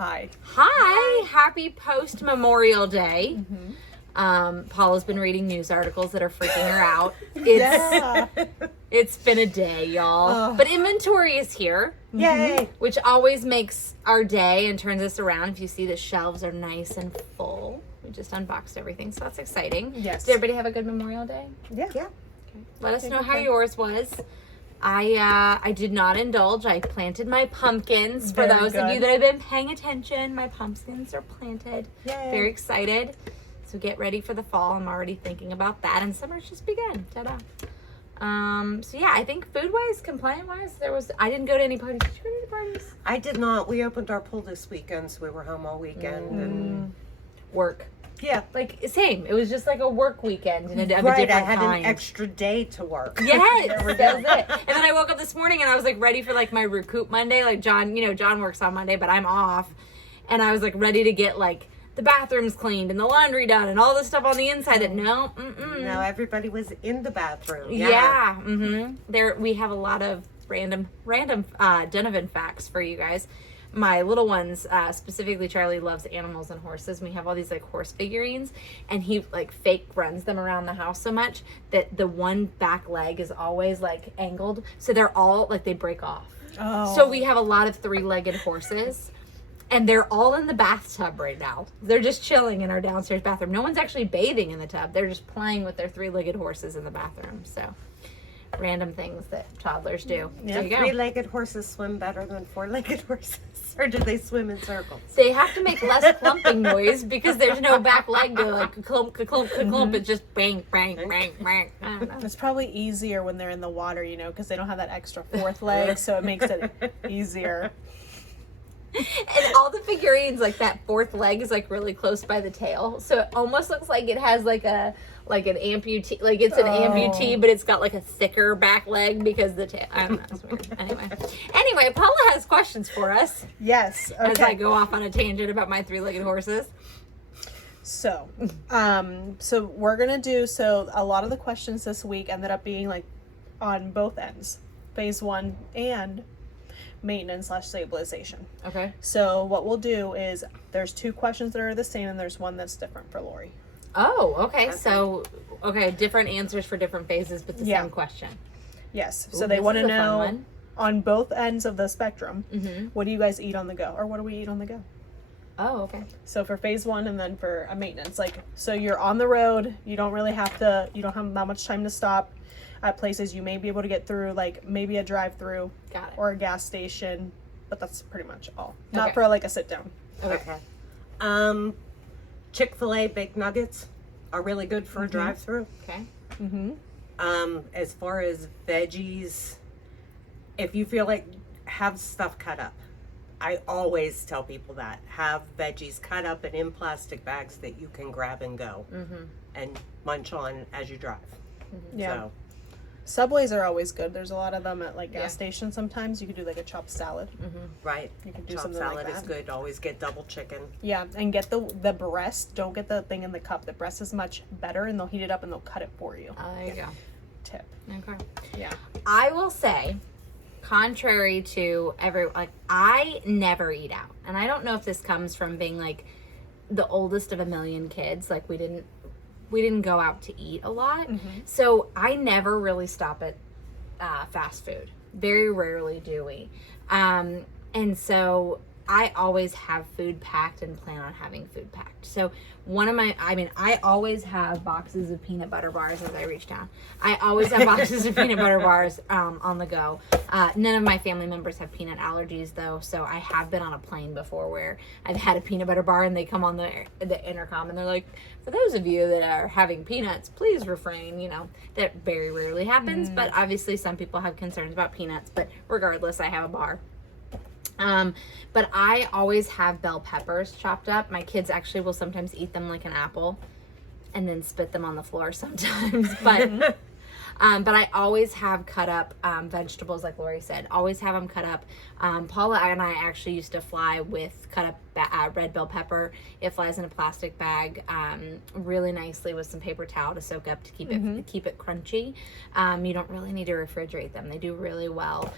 Hi. Hi, happy post-Memorial Day. Paula's been reading news articles that are freaking her out. It's been a day, y'all. But inventory is here. Yay! Which always makes our day and turns us around. If you see, the shelves are nice and full. We just unboxed everything, so that's exciting. Yes. Did everybody have a good Memorial Day? Yeah. Let us know how yours was. I did not indulge. I planted my pumpkins. For Very those of you good. that have been paying attention, my pumpkins are planted. Yay. Very excited. So get ready for the fall. I'm already thinking about that. And summer's just begun. Ta-da. So yeah, I think food-wise, compliant-wise, I didn't go to any parties. Did you go to any parties? I did not. We opened our pool this weekend, so we were home all weekend. And Work. yeah. Like, same. It was just like a work weekend and of a Right, different I had kind. an extra day to work. Yes, that was it. And then I woke up this morning and I was like ready for like my recoup Monday. Like John, John works on Monday, but I'm off. And I was like ready to get like the bathrooms cleaned and the laundry done and all this stuff on the inside that No, everybody was in the bathroom. Yeah. There we have a lot of random Donovan facts for you guys. My little ones, specifically Charlie, loves animals and horses. And we have all these like horse figurines, and he like fake runs them around the house so much that the one back leg is always like angled, so they're all like they break off. Oh. So we have a lot of three-legged horses, and they're all in the bathtub right now. They're just chilling in our downstairs bathroom. No one's actually bathing in the tub. They're just playing with their three-legged horses in the bathroom. So random things that toddlers do. Yeah, There you go. Three-legged horses swim better than four-legged horses, or do they swim in circles? They have to make less clumping noise because there's no back leg to like clump, clump, clump. It's just bang, bang, bang, bang. I don't know. It's probably easier when they're in the water, because they don't have that extra fourth leg, so it makes it easier. And all the figurines, like that fourth leg is like really close by the tail, so it almost looks like it has like an amputee, like it's an amputee, but it's got like a thicker back leg because the tail. I don't know. It's weird. Anyway, Paula has questions for us Yes. as I Okay. go off on a tangent about my three-legged horses. So we're gonna do. So a lot of the questions this week ended up being like on both ends, phase 1 and maintenance / stabilization. Okay. So what we'll do is there's 2 questions that are the same, and there's one that's different for Lori. Oh, okay. So, different answers for different phases, but the Yeah. same question. Yes. Ooh, So they this want to is a fun know one. on both ends of the spectrum, Mm-hmm. what do you guys eat on the go, or what do we eat on the go? Oh, okay. So for phase 1 and then for a maintenance, so you're on the road, you don't have that much time to stop at places you may be able to get through, like maybe a drive-through Got it. or a gas station, but that's pretty much all. Not Okay. for like a sit down. Okay. Chick-fil-A baked nuggets are really good for a drive-through. Okay. As far as veggies, if you feel like have stuff cut up. I always tell people that. Have veggies cut up and in plastic bags that you can grab and go and munch on as you drive. Yeah. So, Subways are always good. There's a lot of them at like gas Yeah. stations sometimes. You could do like a chopped salad. right. You can do Chopped something salad like is that. good. Always get double chicken. Yeah, and get the breast. Don't get the thing in the cup. The breast is much better, and they'll heat it up and they'll cut it for you. There you go. Tip. Okay. Yeah. I will say, contrary to I never eat out. And I don't know if this comes from being like the oldest of a million kids. Like we didn't go out to eat a lot. So I never really stop at fast food. Very rarely do we. And so I always have food packed and plan on having food packed. So I always have boxes of peanut butter bars as I reach down. I always have boxes of peanut butter bars on the go. None of my family members have peanut allergies though, so I have been on a plane before where I've had a peanut butter bar and they come on the intercom and they're like, for those of you that are having peanuts, please refrain. That very rarely happens, but obviously some people have concerns about peanuts, but regardless, I have a bar. But I always have bell peppers chopped up. My kids actually will sometimes eat them like an apple and then spit them on the floor sometimes. But But I always have cut up vegetables, like Lori said. Always have them cut up. Paula and I actually used to fly with cut up red bell pepper. It flies in a plastic bag really nicely with some paper towel to soak up to keep it crunchy. You don't really need to refrigerate them. They do really well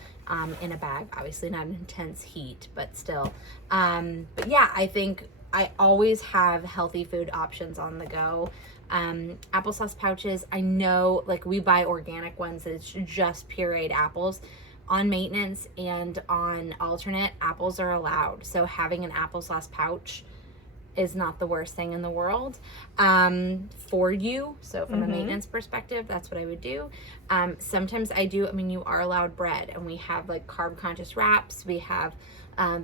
in a bag. Obviously not an intense heat, but still. But yeah, I think I always have healthy food options on the go. Applesauce pouches, I know, like, we buy organic ones that it's just pureed apples. On maintenance and on alternate, apples are allowed. So having an applesauce pouch is not the worst thing in the world for you. So from a maintenance perspective, that's what I would do. Sometimes you are allowed bread, and we have like carb conscious wraps. We have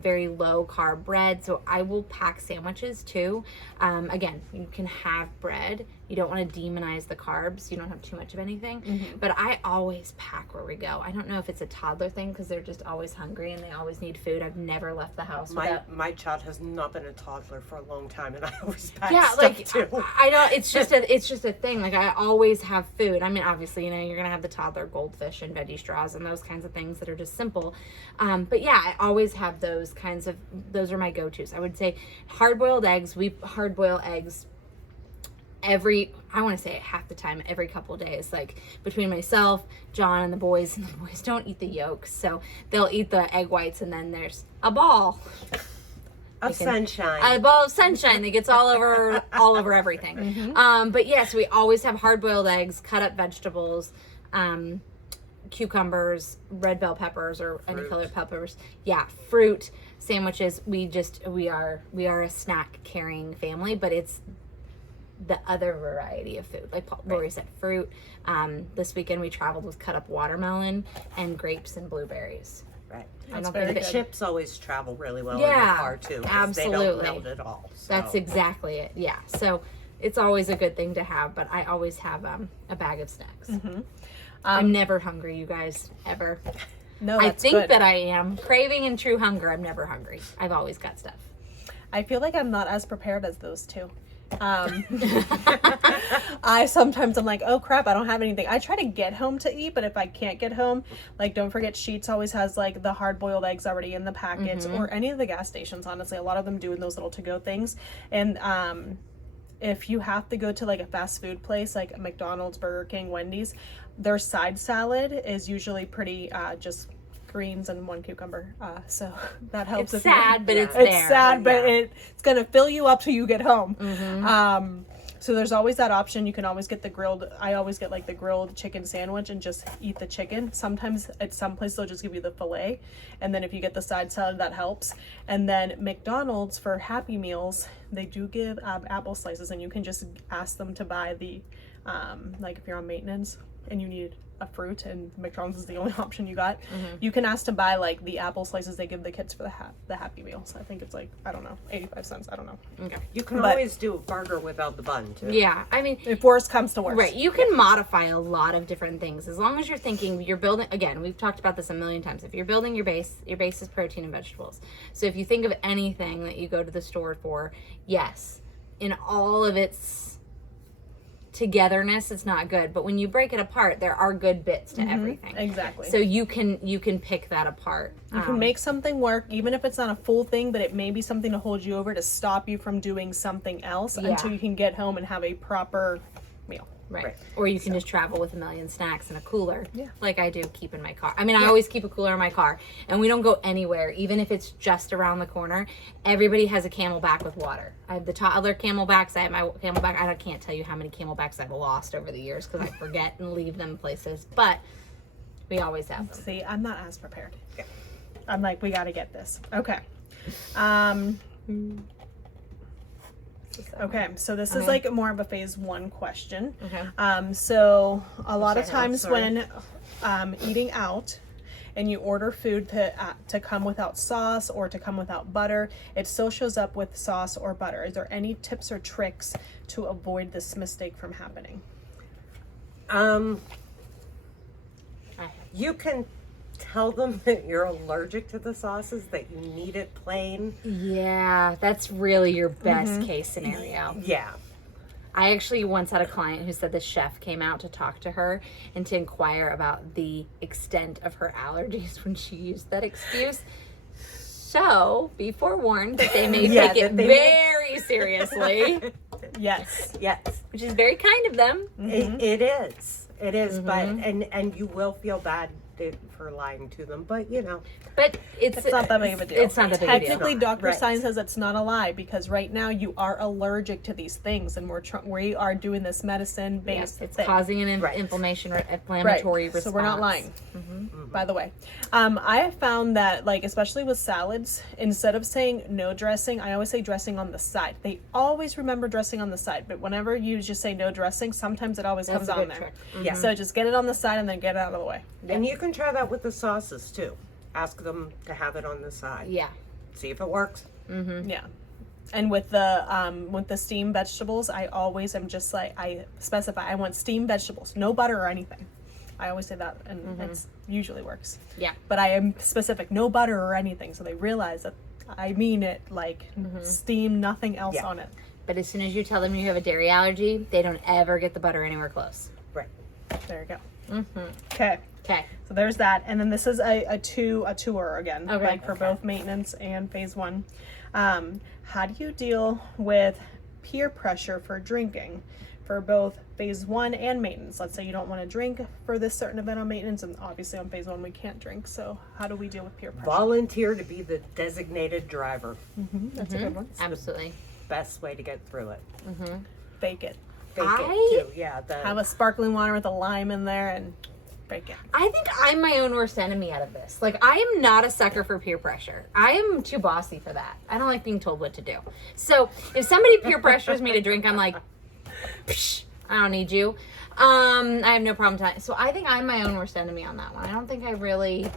very low carb bread. So I will pack sandwiches too. Again, you can have bread. You don't want to demonize the carbs. You don't have too much of anything. But I always pack where we go. I don't know if it's a toddler thing because they're just always hungry and they always need food. I've never left the house without. My child has not been a toddler for a long time, and I always pack Yeah, stuff like too. I don't. It's just a thing. Like, I always have food. I mean, obviously, you're gonna have the toddler goldfish and veggie straws and those kinds of things that are just simple. But yeah, I always have those kinds of. Those are my go-tos. I would say hard-boiled eggs. We hard-boil eggs I want to say half the time, every couple of days, like between myself, John, and the boys don't eat the yolks, so they'll eat the egg whites, and then there's a ball Of sunshine. a ball of sunshine that gets all over everything. But yes, we always have hard-boiled eggs, cut up vegetables, cucumbers, red bell peppers, or any colored peppers. Yeah, fruit, sandwiches. We are a snack carrying family, but it's the other variety of food, like Lori said, fruit. This weekend we traveled with cut up watermelon and grapes and blueberries. Right. I don't very think The that, chips always travel really well in Yeah, the car too. 'Cause absolutely. They don't melt at all. So. that's exactly it. Yeah, so it's always a good thing to have. But I always have a bag of snacks. I'm never hungry, you guys, ever. No, I that's think good. that I am craving and true hunger. I'm never hungry. I've always got stuff. I feel like I'm not as prepared as those two. I sometimes I'm like, oh crap, I don't have anything. I try to get home to eat, but if I can't get home, like, don't forget Sheetz always has like the hard-boiled eggs already in the packets, or any of the gas stations, honestly. A lot of them do in those little to-go things. And if you have to go to like a fast food place like McDonald's, Burger King, Wendy's, their side salad is usually pretty just greens and one cucumber, so that helps. It's sad, but it's it's there. sad, but Yeah. it's gonna fill you up till you get home. So there's always that option. You can always get the grilled. I always get like the grilled chicken sandwich and just eat the chicken. Sometimes at some place they'll just give you the fillet, and then if you get the side salad, that helps. And then McDonald's, for Happy Meals, they do give apple slices, and you can just ask them to buy the like if you're on maintenance and you need a fruit and McDonald's is the only option you got, you can ask to buy like the apple slices they give the kids for the Happy Meals. I think it's like, I don't know, 85 cents. I don't know. Okay. You can But- always do a burger without the bun too. Yeah, I mean, If worst comes to worst. right, you can modify a lot of different things as long as you're thinking you're building. Again, we've talked about this a million times. If you're building your base is protein and vegetables. So if you think of anything that you go to the store for, yes, in all of its togetherness, it's not good, but when you break it apart, there are good bits to everything. Exactly. So you can pick that apart. You can make something work, even if it's not a full thing, but it may be something to hold you over to stop you from doing something else until you can get home and have a proper meal. Right. Or you can just travel with a million snacks in a cooler. Yeah. Like I do keep in my car. I mean, I always keep a cooler in my car. And we don't go anywhere, even if it's just around the corner. Everybody has a Camelback with water. I have the toddler Camelbacks. I have my Camelback. I can't tell you how many Camelbacks I've lost over the years because I forget and leave them places. But we always have them. See, I'm not as prepared. I'm like, we got to get this. Okay. Okay, so this is like more of a phase 1 question. Okay. So a lot of Sorry. times Sorry. when eating out and you order food to come without sauce or to come without butter, it still shows up with sauce or butter. Is there any tips or tricks to avoid this mistake from happening? You can tell them that you're allergic to the sauces, that you need it plain. Yeah, that's really your best case scenario. Yeah. I actually once had a client who said the chef came out to talk to her and to inquire about the extent of her allergies when she used that excuse. So be forewarned that they may Yeah, take it that they very seriously, Yes. Yes, which is very kind of them. it is. It is, but and you will feel bad for lying to them, but you know. But it's It's not that big of a deal. It's not that big a deal. Technically, Dr. Right. Stein says it's not a lie because right now you are allergic to these things, and we are doing this medicine Yes, based. it's thing. causing an Right. inflammatory response. So we're not lying. By the way, I have found that, like, especially with salads, instead of saying no dressing, I always say dressing on the side. They always remember dressing on the side, but whenever you just say no dressing, sometimes it always That's comes a on good there. trick. Yeah. So just get it on the side and then get it out of the way. And you can try that with the sauces too. Ask them to have it on the side. Yeah. See if it works. Yeah. And with the steamed vegetables, I always am just like, I specify I want steamed vegetables, no butter or anything. I always say that, and it usually works. Yeah. But I am specific, no butter or anything, so they realize that I mean it, like steam, nothing else Yeah. on it. But as soon as you tell them you have a dairy allergy, they don't ever get the butter anywhere close. Right. There you go. Okay. Okay. So there's that, and then this is a tour again, Okay. like for both maintenance and phase one. How do you deal with peer pressure for drinking for both phase one and maintenance? Let's say you don't want to drink for this certain event on maintenance, and obviously on phase one we can't drink. So how do we deal with peer pressure? Volunteer to be the designated driver. That's a good one. Absolutely. Best way to get through it. Bake it. Fake I- it too. Yeah. Have a sparkling water with a lime in there and bake it. I think I'm my own worst enemy out of this. Like, I am not a sucker for peer pressure. I am too bossy for that. I don't like being told what to do. So if somebody peer pressures me to drink, I'm like, psh, I don't need you. I have no problem telling. So I think I'm my own worst enemy on that one. I don't think I really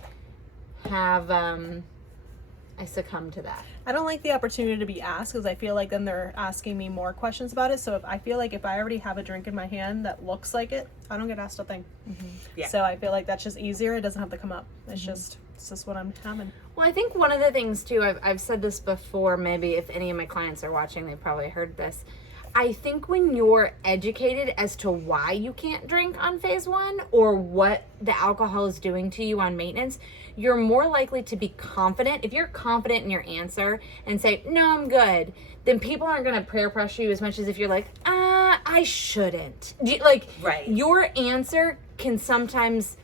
have, I succumb to that. I don't like the opportunity to be asked because I feel like then they're asking me more questions about it. So if I feel like if I already have a drink in my hand that looks like it, I don't get asked a thing. Yeah. So I feel like that's just easier. It doesn't have to come up. It's just what I'm having. Well, I think one of the things too, I've said this before, maybe if any of my clients are watching, they probably heard this. I think when you're educated as to why you can't drink on phase one or what the alcohol is doing to you on maintenance, you're more likely to be confident. If you're confident in your answer and say, no, I'm good, then people aren't going to peer pressure you as much as if you're like, I shouldn't. Right. Your answer can sometimes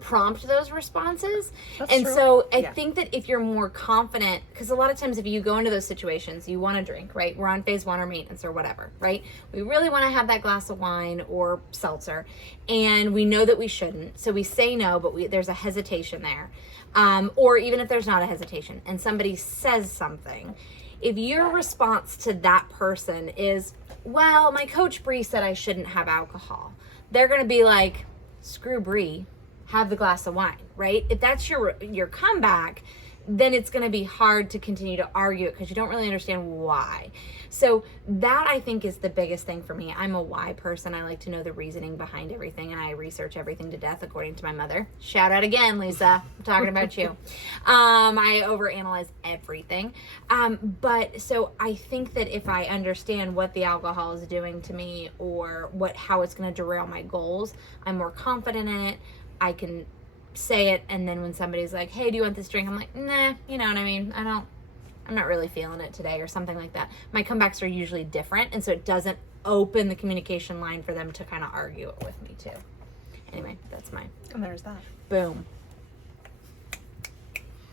prompt those responses. That's and true. so I Yeah. think that if you're more confident, because a lot of times if you go into those situations, you want to drink, right? We're on phase one or maintenance or whatever, right? We really want to have that glass of wine or seltzer, and we know that we shouldn't. So we say no, but there's a hesitation there. Or even if there's not a hesitation and somebody says something, if your response to that person is, well, my coach Bree said I shouldn't have alcohol, they're going to be like, screw Bree, have the glass of wine, right? If that's your comeback, then it's going to be hard to continue to argue it because you don't really understand why. So that, I think, is the biggest thing for me. I'm a why person. I like to know the reasoning behind everything, and I research everything to death, according to my mother. Shout out again, Lisa. I'm talking about you. I overanalyze everything. But so I think that if I understand what the alcohol is doing to me or how it's going to derail my goals, I'm more confident in it. I can say it, and then when somebody's like, hey, do you want this drink? I'm like, nah, you know what I mean? I'm not really feeling it today or something like that. My comebacks are usually different, and so it doesn't open the communication line for them to kind of argue it with me too. Anyway, that's my And there's that. boom.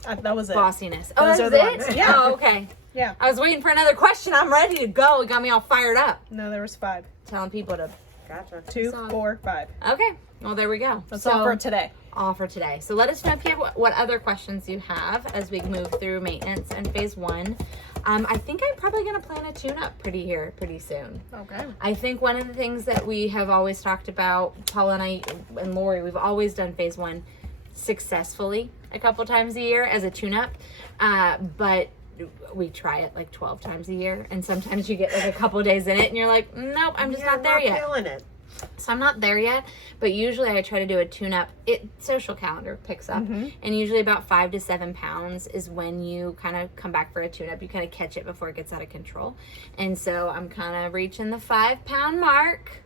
That was it. Bossiness. Oh, Those that's are the it? ones. Yeah. Oh, okay. Yeah. I was waiting for another question. I'm ready to go. It got me all fired up. No, there was 5. Telling people to, Gotcha. 2, Solid. 4, 5. okay. Well, there we go. That's all for today. All for today. So let us know if you have what other questions you have as we move through maintenance and phase one. I think I'm probably going to plan a tune-up pretty soon. Okay. I think one of the things that we have always talked about, Paula and I and Lori, we've always done phase one successfully a couple times a year as a tune-up, but we try it like 12 times a year, and sometimes you get like a couple days in it and you're like, nope, I'm just not there yet. Feeling it. So I'm not there yet, but usually I try to do a tune-up. Social calendar picks up, and usually about 5 to 7 pounds is when you kind of come back for a tune-up. You kind of catch it before it gets out of control. And so I'm kind of reaching the 5-pound mark.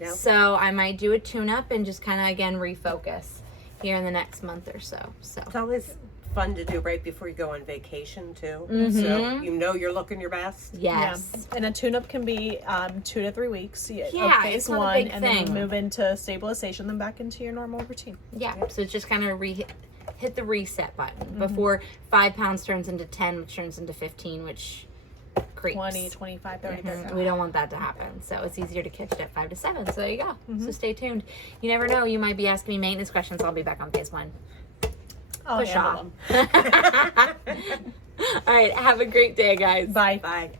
Yep. So I might do a tune-up and just kind of, again, refocus here in the next month or so. So It's always fun to do right before you go on vacation too. Mm-hmm. So you know you're looking your best. yes. Yeah. And a tune-up can be 2 to 3 weeks. Yeah, of phase it's not a one, big and then thing. move into stabilization, then back into your normal routine. Yeah, so it's just kind of hit the reset button before 5 pounds turns into 10, which turns into 15, which creeps. 20, 25, 30, 35. We don't want that to happen. So it's easier to catch it at 5 to 7. So there you go. So stay tuned. You never know. You might be asking me maintenance questions. I'll be back on phase 1. I'll Push handle off. them. All right. Have a great day, guys. Bye. Bye.